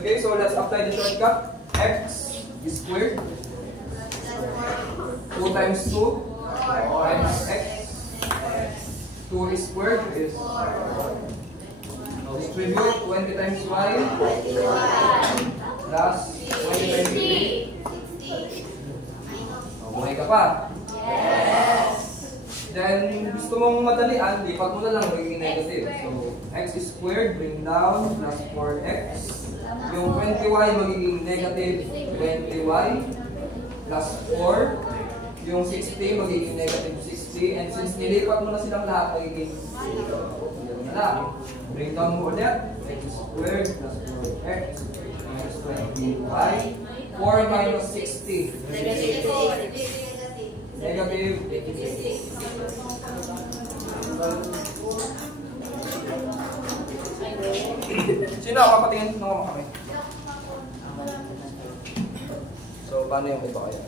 Okay, so let's apply the shortcut. X squared 2 times 2 times x. 2 squared is distribute 20 times y plus 20 times 3. Buhay ka pa? Yes! Then, gusto mong madalian, lipat mo na lang magiging negative. So, x squared, bring down, plus 4x. Yung 20y magiging negative 20y plus 4. Yung 60 magiging negative 60. And since nilipat mo na silang lahat, magiging 0 na lang. Bring down mo ulit, x squared plus 4x minus 20y. 4 minus 60. Negative 86. Sino ako patingin ng mga kami? So, paano yung iba kaya?